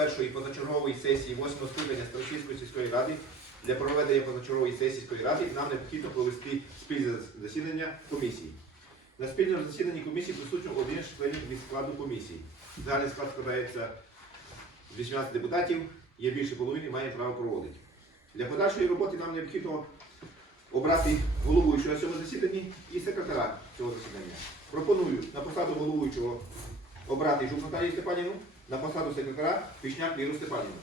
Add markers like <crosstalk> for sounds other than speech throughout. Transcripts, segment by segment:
41-ї позачергової сесії 8 скликання Старосільської сільської ради для проведення позачергової сесії сільської ради нам необхідно провести спільне засідання комісії. На спільному засіданні комісії присутньо один членів від складу комісії. Загальний склад складається з 18 депутатів, є більше половини, має право проводити. Для подальшої роботи нам необхідно обрати головуючого на цьому засіданні і секретаря цього засідання. Пропоную на посаду головуючого обрати Жук Наталію Степанівну, на посаду секретаря Пішняк Віру Степанівну.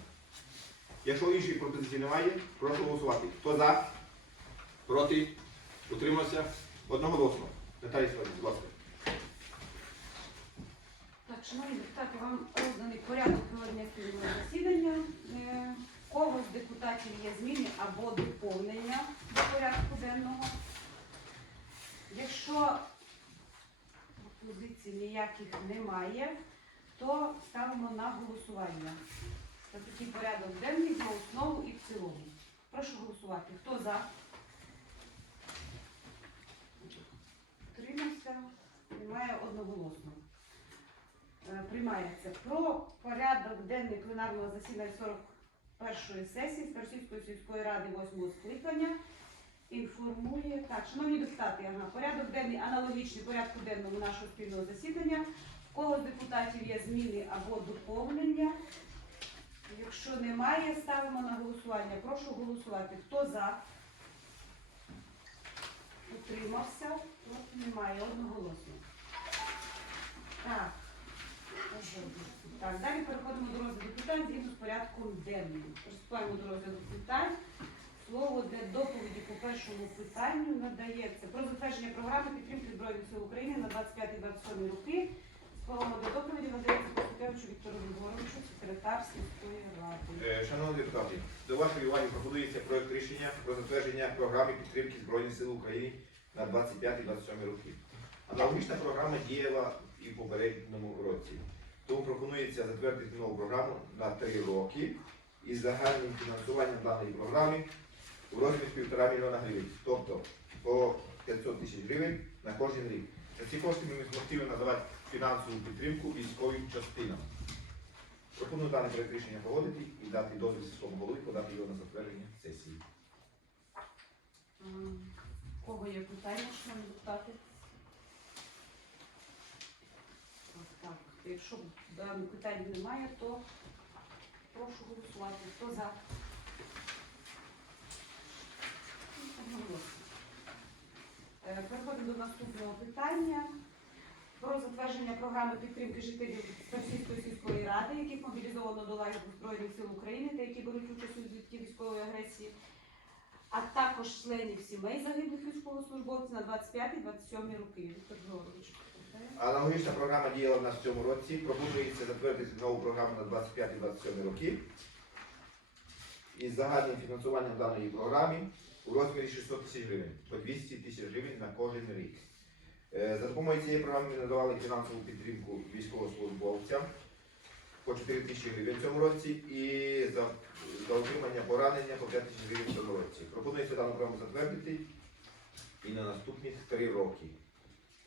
Якщо інших пропозицій немає, прошу голосувати. Хто за? Проти? Утримався? Одноголосно. Наталія Степанівна, будь ласка. Так, шановні депутати, вам розданий порядок проведення спільного засідання. Е, Кого з депутатів є зміни або доповнення до порядку денного. Якщо пропозицій ніяких немає, то ставимо на голосування. За такий порядок денний за основу і в цілому. Прошу голосувати. Хто за? Утримався? Немає одноголосно. Е, Приймається про порядок денний пленарного засідання 41-ї сесії Старосільської сільської ради 8 скликання. Інформує так, шановні ага, порядок денний аналогічний порядку денному нашого спільного засідання. Кого з депутатів є зміни або доповнення? Якщо немає, ставимо на голосування. Прошу голосувати. Хто за? Утримався? Проти немає. Одноголосно. Так. Так, далі переходимо до розгляду питань згідно з порядком денним. Приступаємо до розгляду питань. Слово для доповіді по першому питанню надається про затвердження програми підтримки Збройних сил України на 25-27 роки. Слово для доповіді надається Поступевичу Віктору Григоровичу, секретар сільської ради. Е, Шановні депутати, до вашої уваги пропонується проект рішення про затвердження програми підтримки Збройних сил України на 25-27 роки. Аналогічна програма діяла і в попередньому році. Тому пропонується затвердити нову програму на 3 роки із загальним фінансуванням даної програми у розмірі 1,5 мільйона гривень, тобто по 500 тисяч гривень на кожен рік. За ці кошти ми зможемо надавати фінансову підтримку військовим частинам. Пропоную дане проект рішення погодити і дати дозвіл сільському голові подати його на затвердження сесії. М, Кого є питання, шановні депутати? Так. Якщо даних питань немає, то прошу голосувати. Хто за? Е, Переходимо до наступного питання. Про затвердження програми підтримки жителів Старосільської сільської ради, яких мобілізовано до лавів Збройних сил України та які беруть участь у звідки військової агресії а також членів сімей загиблих військовослужбовців на 25-27 роки. Віктор Григорович. Аналогічна програма діяла в нас в цьому році. Пропонується затвердити нову програму на 25-27 роки. Із загальним фінансуванням даної програми у розмірі 600 тисяч гривень, по 200 тисяч гривень на кожен рік. Е, За допомогою цієї програми ми надавали фінансову підтримку військовослужбовцям по 4 тисячі гривень в цьому році і за, за отримання поранення по 5 тисяч гривень в цьому році. Пропонується дану програму затвердити і на наступні 3 роки.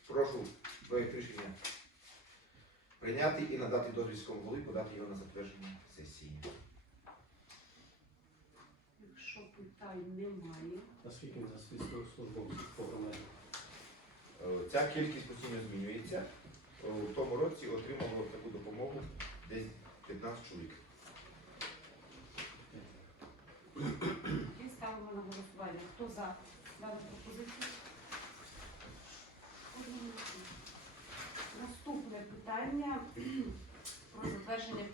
Прошу проєкт рішення прийняти і надати дозвіл сільському голові подати його на затвердження сесії. Якщо питань немає, Наскільки у нас військовослужбовців по громаді? Е, Ця кількість постійно змінюється. Е, У тому році отримало таку допомогу десь 15 чоловік. і ставимо на голосування. Хто за дану пропозицію? Наступне питання <clears throat> про затвердження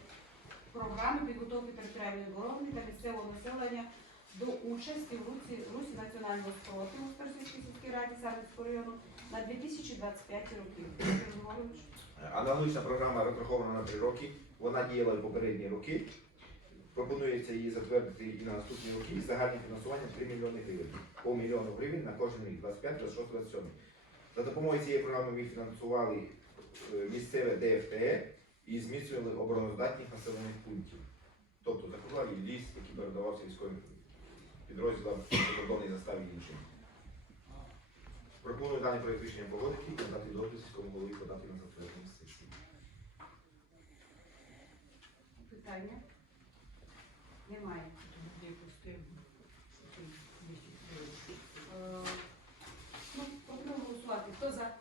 програми підготовки територіальної оборони та місцевого населення до участі в Русі, Русі національного спротиву в Старосільській сільській раді Сарненського району на 2025 роки. Аналогічна програма розрахована на 3 роки. Вона діяла і попередні роки. Пропонується її затвердити і на наступні роки з загальним фінансуванням 3 мільйони гривень. По мільйону гривень на кожен рік, 25, 26, 27. За допомогою цієї програми ми фінансували е, місцеве ДФТ і зміцнювали обороноздатність населених пунктів. Тобто закупали ліс, який передавався військовим підрозділам кордонній заставі іншим. Пропоную даний проєкт рішення погодити і надати дозвіл сільському голові подати на затвердження сесії. питання? Немає. Е, Ну, пропоную голосувати. Хто за?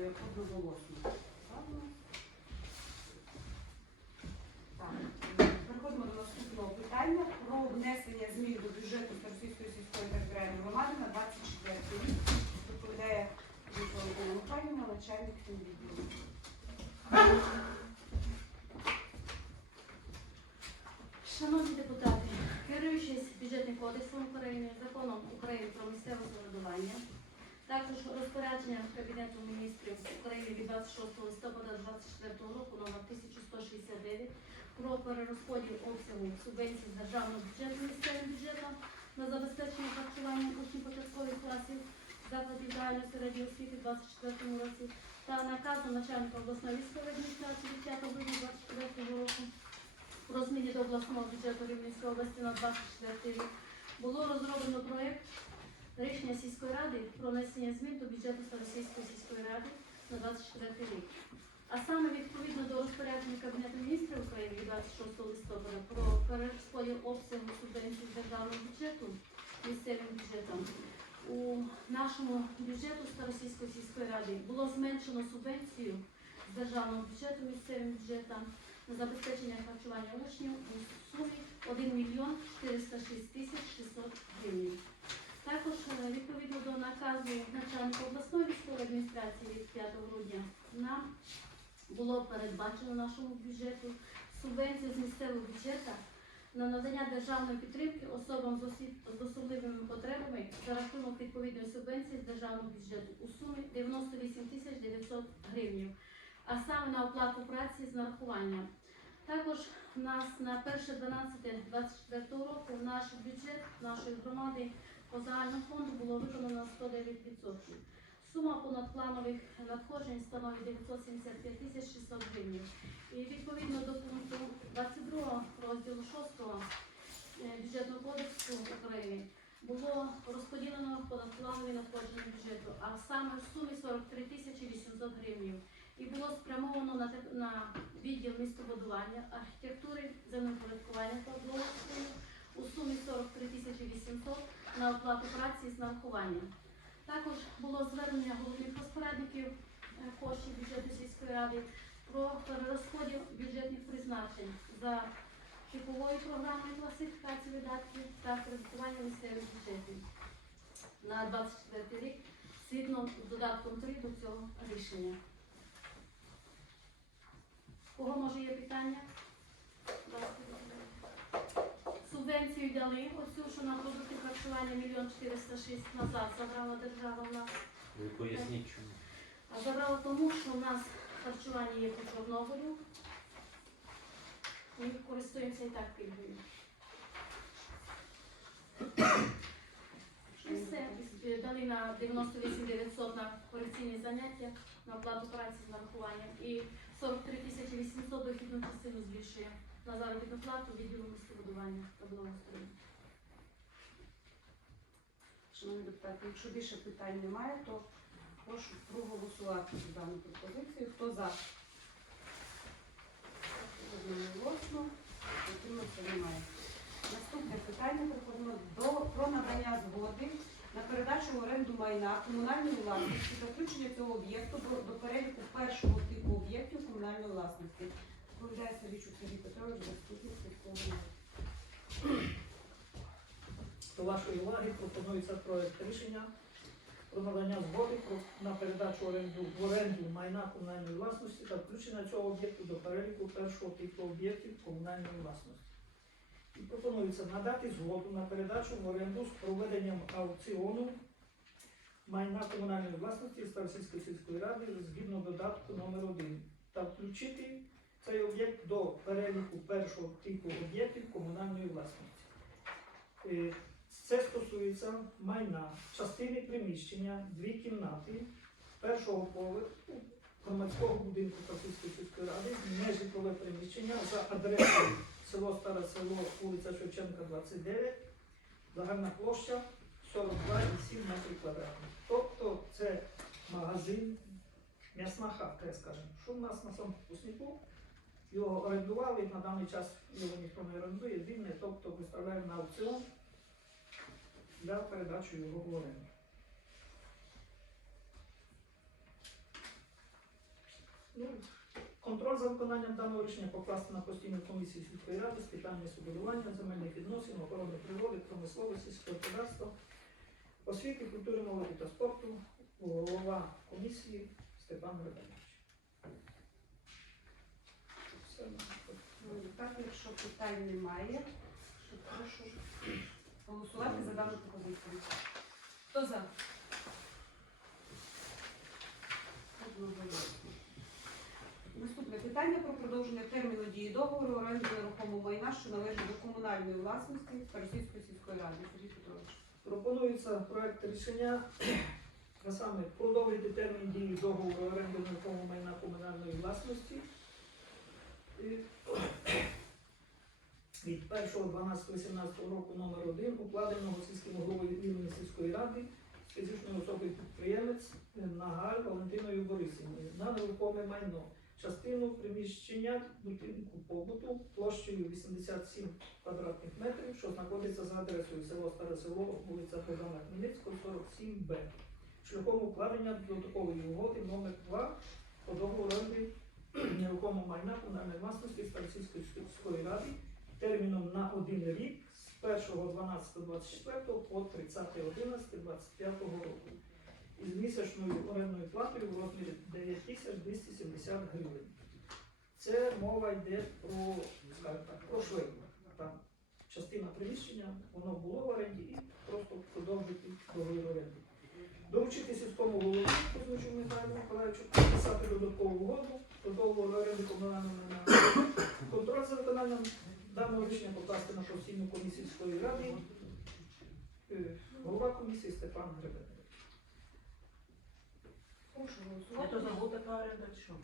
Е, Одноголосно. Ладно. Так, е, переходимо до наступного питання про внесення змін до бюджету Старосійської сільської територіальної громади на 24 рік. Доповідає Вікторія Михайлівна, начальник відділу. Шановні депутати, керуючись кодексом України, законом України про місцеве самоврядування, також розпорядженням Кабінету міністрів України від 26 листопада 2024 року номер 1169 про перерозподіл обсягу субвенцій з державного бюджету місцевим бюджетом на забезпечення харчування учнів початкових класів закладів загальної середньої освіти в 2024 році та наказу начальника обласної військової адміністрації від 5 грудня 2024 року про зміни до обласного бюджету Рівненської області на 24 рік було розроблено проєкт рішення сільської ради про внесення змін до бюджету Старосійської сільської ради на 24 рік. А саме відповідно до розпорядження Кабінету міністрів України 26 листопада про перерозподіл обсягу субвенцій державного бюджету місцевим бюджетом. У нашому бюджету Старосійської сільської ради було зменшено субвенцію з державного бюджету місцевим бюджетом на забезпечення харчування учнів у сумі 1 мільйон 406 тисяч 600 гривень. Також е, відповідно до наказу начальника обласної військової адміністрації від 5 грудня нам було передбачено нашому бюджету субвенцію з місцевого бюджету на надання державної підтримки особам з особливими потребами за рахунок відповідної субвенції з державного бюджету у сумі 98 тисяч 900 гривень а саме на оплату праці з нарахуванням. Також у нас на 1.12.24 року наш бюджет нашої громади по загальному фонду було виконано 109%. Сума понадпланових надходжень становить 975 тисяч 600 гривень. І відповідно до пункту 22 розділу 6 е, бюджетного кодексу України було розподілено понадпланові надходження бюджету, а саме в сумі 43 тисячі 800 гривень і було спрямовано на, на відділ містобудування, архітектури, землепорядкування та благоустрою у сумі 43 тисячі 800 на оплату праці з нарахуванням. Також було звернення головних розпорядників е, коштів бюджету сільської ради про перерозподіл бюджетних призначень за типовою програмою класифікації видатків та кредитування місцевих бюджетів на 24 рік згідно з додатком 3 до цього рішення. Кого може є питання? Субвенцію дали, оцю, що на продукти харчування мільйон 406 назад забрала держава в нас. Ви поясніть чому. А забрала тому, що у нас харчування є по Чорнобилю. Ми користуємося і так пільгою. І все. Дали на 98 900 на корекційні заняття, на оплату праці з нарахуванням. І 43 тисячі 800 дохідну частину збільшує на заробітну плату відділу містобудування та благоустрою. Шановні депутати, якщо більше питань немає, то прошу проголосувати за дану пропозицію. Хто за? Одноголосно. Утримався немає. Наступне питання переходимо до про надання згоди на передачу в оренду майна комунальної власності та включення цього об'єкту до, переліку першого типу об'єктів комунальної власності. Доповідає Савічук Сергій Петрович, заступник сільського. До вашої уваги пропонується проект рішення про надання згоди на передачу оренду, в оренду майна комунальної власності та включення цього об'єкту до переліку першого типу об'єктів комунальної власності. І пропонується надати згоду на передачу в оренду з проведенням аукціону майна комунальної власності Старосільської сільської ради згідно додатку номер 1 та включити цей об'єкт до переліку першого типу об'єктів комунальної власності. Е, Це стосується майна, частини приміщення, дві кімнати першого поверху громадського будинку Капільської сільської ради, нежитлове приміщення за адресою село Старе Село, вулиця Шевченка, 29, загальна площа 42,7 метрів квадратних. Тобто це магазин, м'ясна хатка, я скажемо, що в нас на самопуснику. Його орендували, на даний час його ніхто не орендує, вільне, тобто виставляємо на аукціон для передачі його в. Ну, контроль за виконанням даного рішення покласти на постійну комісію сільської ради з питань судовування, земельних відносин, охорони природи, промисловості, сільського господарства, освіти, культури, молоді та спорту, голова комісії Степан Григорович. Ну, Так, якщо питань немає, то прошу голосувати за дану пропозицію. Хто за? Одноголосно. Питання про продовження терміну дії договору оренди нерухомого майна, що належить до комунальної власності Старосільської сільської ради. Сергій Петрович. Пропонується проект рішення, а саме продовжити термін дії договору оренди нерухомого майна комунальної власності від 1.12.18 року номер 1 укладеного сільським головою Рівної сільської ради фізичною особою підприємець Нагаль Валентиною Борисівною на нерухоме майно. Частину приміщення будинку побуту площею 87 квадратних метрів, що знаходиться за адресою село Старе Село, вулиця Богдана Хмельницького, 47Б. Шляхом укладення додаткової угоди номер 2 по договору оренди нерухомого майна комунальної власності Старосільської сільської ради терміном на один рік з 1.12.24 по 30.11.25 року із місячною орендною платою в розмірі 9270 гривень. Це мова йде про, скажімо про шлейку. Там частина приміщення, воно було в оренді і просто продовжити договір оренди. Доручити сільському голові Кузьмичу Михайлу Миколаївичу підписати додаткову угоду про договор оренди комунального майна. Контроль за виконанням даного рішення покласти на постійну комісію сільської ради. Е, Голова комісії Степан Гребенник. Прошу голосувати. забыл такая аренда или что?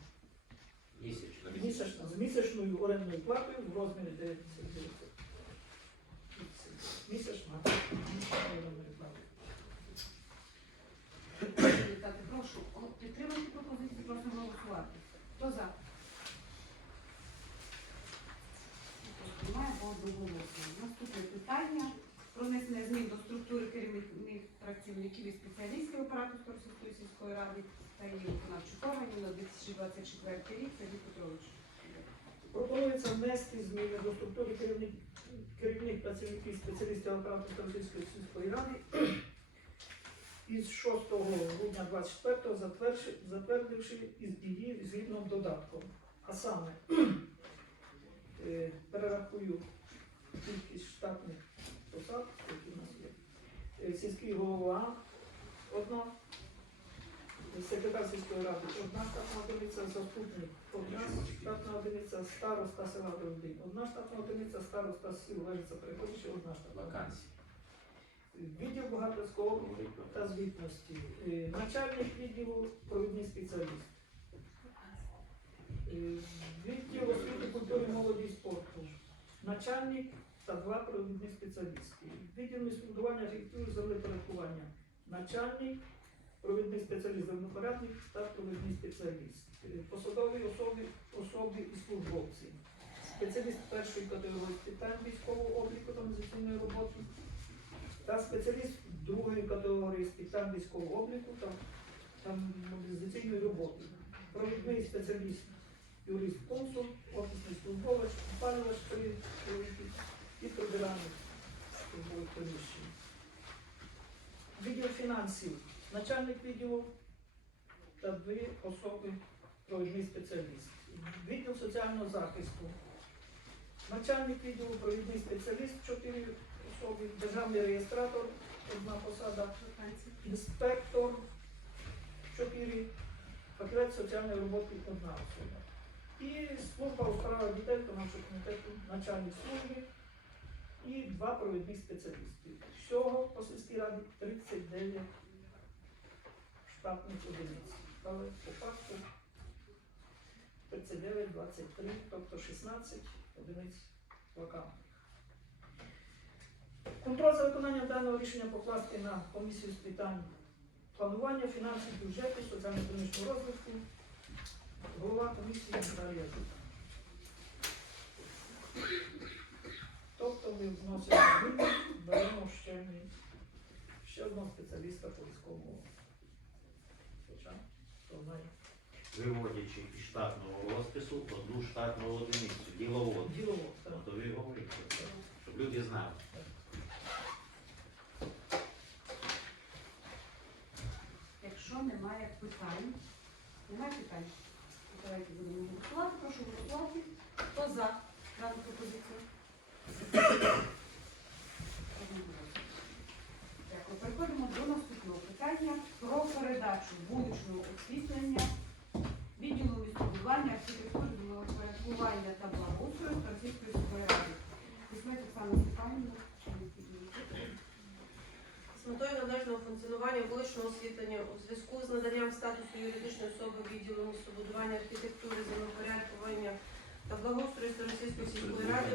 Місячно. Місячно, з місячною орендною платою в розмірі 99. Місячна орендної плати. Депутати, прошу о, підтримати пропозицію, просимо голосувати. Хто за? Немає одноголосно. Наступне питання про внесення змін до структури керівників працівників і спеціалістів апарату Старосільської сільської ради та її виконавчих органів на 2024 рік. Сергій Петрович. Пропонується внести зміни до структури керівник, керівник працівників спеціалістів апарату Старосільської сільської ради із 6 грудня 24 затвердивши, із її згідно додатком. А саме <clears throat> е, перерахую кількість штатних посад, які Сільський голова одна, секретар сільської ради одна штатна одиниця, заступник одна штатна одиниця, староста села Городин, одна штатна одиниця, староста сіл Лежиця Приходище, одна штатна одиниця. Відділ бухгалтерського обліку та звітності, Е, начальник відділу провідний спеціаліст. Е, Відділ освіти, культури, молоді і спорту. Начальник та два провідні спеціалісти. Відділ містобудування, архітектури, землепорядкування. Начальник, провідний спеціаліст, землепорядник та провідний спеціаліст. Е, Посадові особи, особи і службовці. Спеціаліст першої категорії питань військового обліку та музичної роботи та спеціаліст другої категорії з питань військового обліку та, та мобілізаційної роботи. Провідний спеціаліст, юрист консул, фінансів, начальник відділу та дві особи провідний спеціаліст. Відділ соціального захисту. Начальник відділу провідний спеціаліст, чотири особи, державний реєстратор, одна посада, інспектор, чотири, фахівець соціальної роботи, одна особа. І служба у справах дітей виконавчого комітету, начальник служби і два провідних спеціалісти. Всього по сільській раді 39 штатних одиниць. Але по факту 39, 23, тобто 16 одиниць вакантних. Контроль за виконанням даного рішення покласти на комісію з питань планування, фінансів, бюджету, соціально-економічного розвитку, Голова комісії Наталія Жук. Ми вносимо зміни, беремо ще, ще одного спеціаліста по військовому. Хоча, хто знає. виводячи із штатного розпису одну штатну одиницю, діловод. Ділово, так. Ну, то ви говорите, щоб люди знали. Якщо немає питань, немає питань. Давайте будемо голосувати. Прошу голосувати. Хто за дану пропозицію? Одноголосно. Дякую. Переходимо до наступного питання про передачу вуличного освітлення відділу містобудування, архітектури, порядкування та благоустрою Старосвітської сільської ради. Візьме Оксана Степанівна. З метою належного функціонування вуличного освітлення у зв'язку з наданням статусу юридичної особи відділу містобудування, архітектури, землепорядкування та благоустрою Старосільської сільської ради,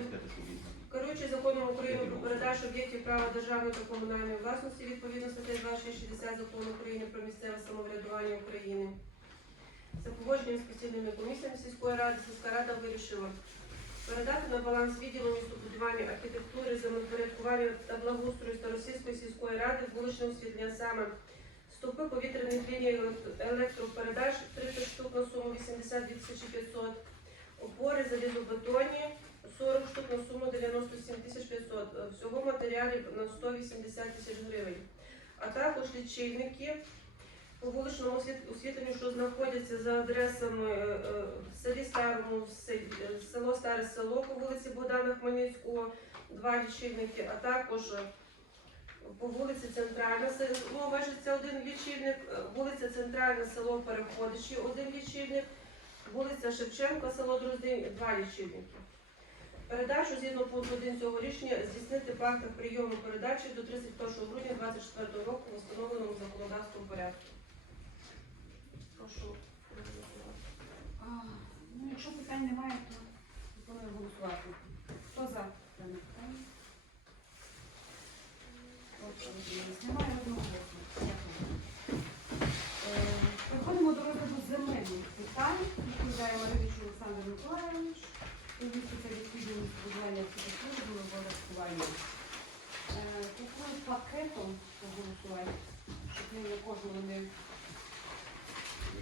керуючи законом України про передачу об'єктів права державної та комунальної власності відповідно статей 2660 закону України про місцеве самоврядування України. За погодженням з постійними комісіями сільської ради, сільська рада вирішила передати на баланс відділу містобудування, архітектури, землепорядкування та благоустрою Старосільської сільської ради вуличне освітлення саме стовпи повітряних ліній електропередач 30 штук на суму 82 500, опори залізобетонні 40 штук на суму 97 500, е, всього матеріалів на 180 тисяч гривень, а також лічильники по вуличному освіт- освітленню, що знаходяться за адресами е, е, в селі Старому, е, село Старе Село по вулиці Богдана Хмельницького, два лічильники, а також по вулиці Центральна село Вежиця один лічильник, вулиця Центральна село Переходичі один лічильник, вулиця Шевченка, село Дроздинь, два лічильники. Передачу згідно пункту 1 цього рішення здійснити в банках прийому передачі до 31 грудня 2024 року в встановленому законодавством порядку. Прошу проголосувати. А, Ну, якщо питань немає, то пропоную голосувати. Хто за дане питання? Немає одноголосно. Дякую. Е, Переходимо до розгляду земельних питань. Відповідає Маревич Олександр Миколаївич. Спеціаліст відділу будування архітектури, землепорядкування. Е, Купую пакетом проголосувати, щоб ми на кожного не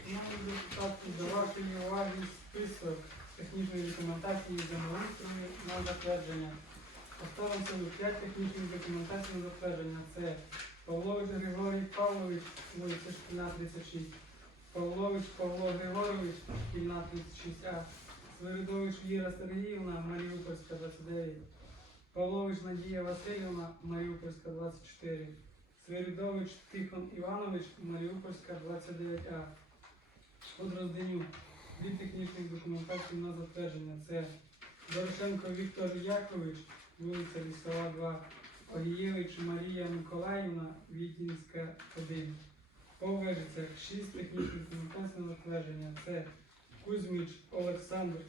Шановні депутати, до вашої уваги список технічної документації землеустрою на затвердження. Поставимо собі 5 технічних документацій на затвердження. Це Павлович Григорій Павлович, вулиця Шкільна 36, Павлович Павло Григорович, Шкільна 36А, Свиридович Віра Сергіївна, Маріупольська 29, Павлович Надія Васильівна, Маріупольська 24, Свиридович Тихон Іванович, Маріупольська 29А. Подрозденю дві технічних документації на затвердження. Це Дорошенко Віктор Якович, вулиця Лісова 2, Огієвич Марія Миколаївна, Вітінська 1. По Вежицях шість технічних документацій на затвердження. Це Кузьміч Олександр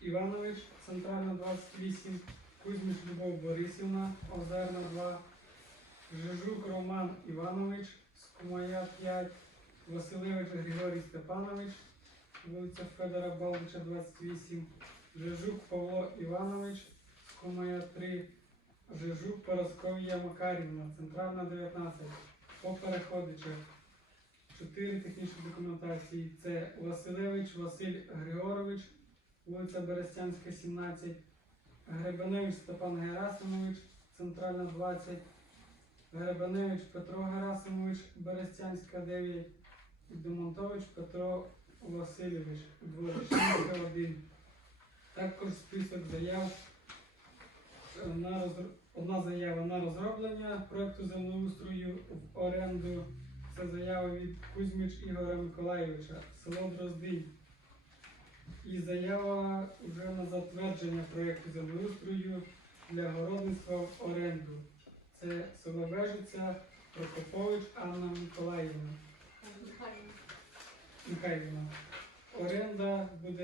Іванович, Центральна 28, Кузьміч Любов Борисівна, Озерна 2, Жижук Роман Іванович, Скумая 5, Василевич Григорій Степанович, вулиця Федора Балдича 28, Жижук Павло Іванович, Скомая 3, Жижук Поросков'я Макарівна, Центральна 19, по переходичах. Чотири технічні документації. Це Василевич Василь Григорович, вулиця Берестянська, 17, Гребеневич Степан Герасимович, Центральна 20, Гребеневич Петро Герасимович, Берестянська 9, і Демонтович Петро Васильович, Дворічника 1. Також список заяв на розр- одна заява на розроблення проекту землеустрою в оренду. Це заява від Кузьміч Ігоря Миколаєвича, село Дроздинь. І заява вже на затвердження проекту землеустрою для городництва в оренду. Це село Вежиця, Прокопович Анна Миколаївна. Михайлівна. Оренда буде